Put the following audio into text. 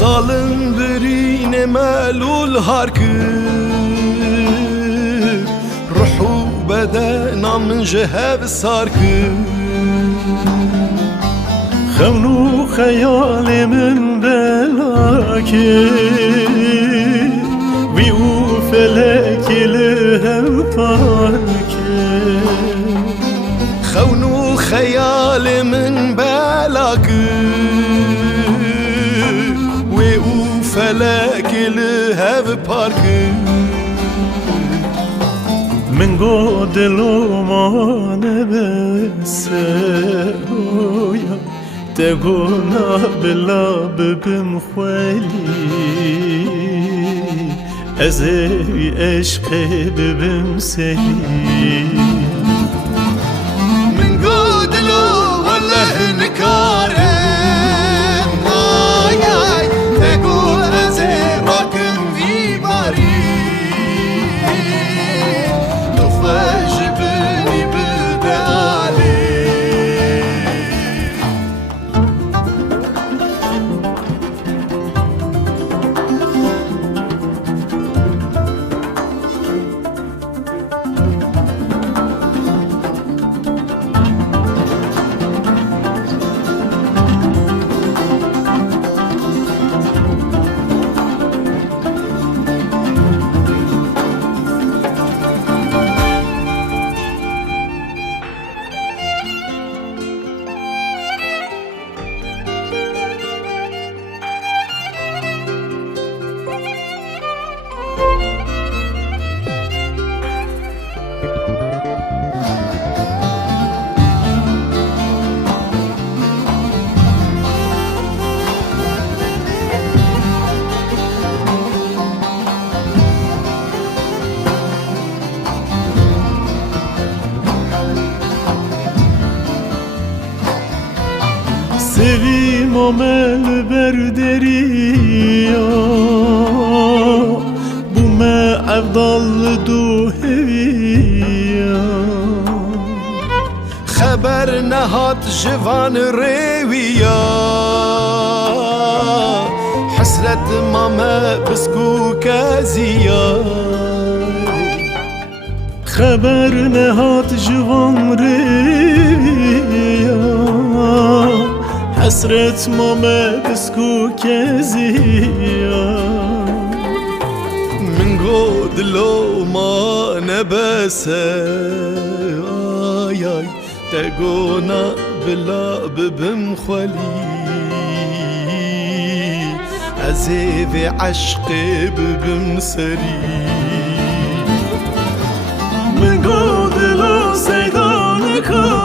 Zalim birine melul harkır Ruhu bedena min cehev sarkır خونو خیال من بلاکر وی او فلک لهم پاکر خونو خیال من بلاکر وی او فلک لهو پارکر من گودلو ما نبسه تگونا بلا ببم خویلی از عشق ببم سهی من قدلو والله نكارم آي تقول أزيركم في باري تفاج بني بدالي Sevim amel berderiya Bu me evdal du heviya خبر نهات جوان رويا حسرة ماما بسكو كازيا خبر نهات جوان رویا حسرت ماما بسكو كازيا من قود لو ما نبسه آي تقونا بلا ببم خلي عزيز عشقي ببم سري من قود لو سيدانك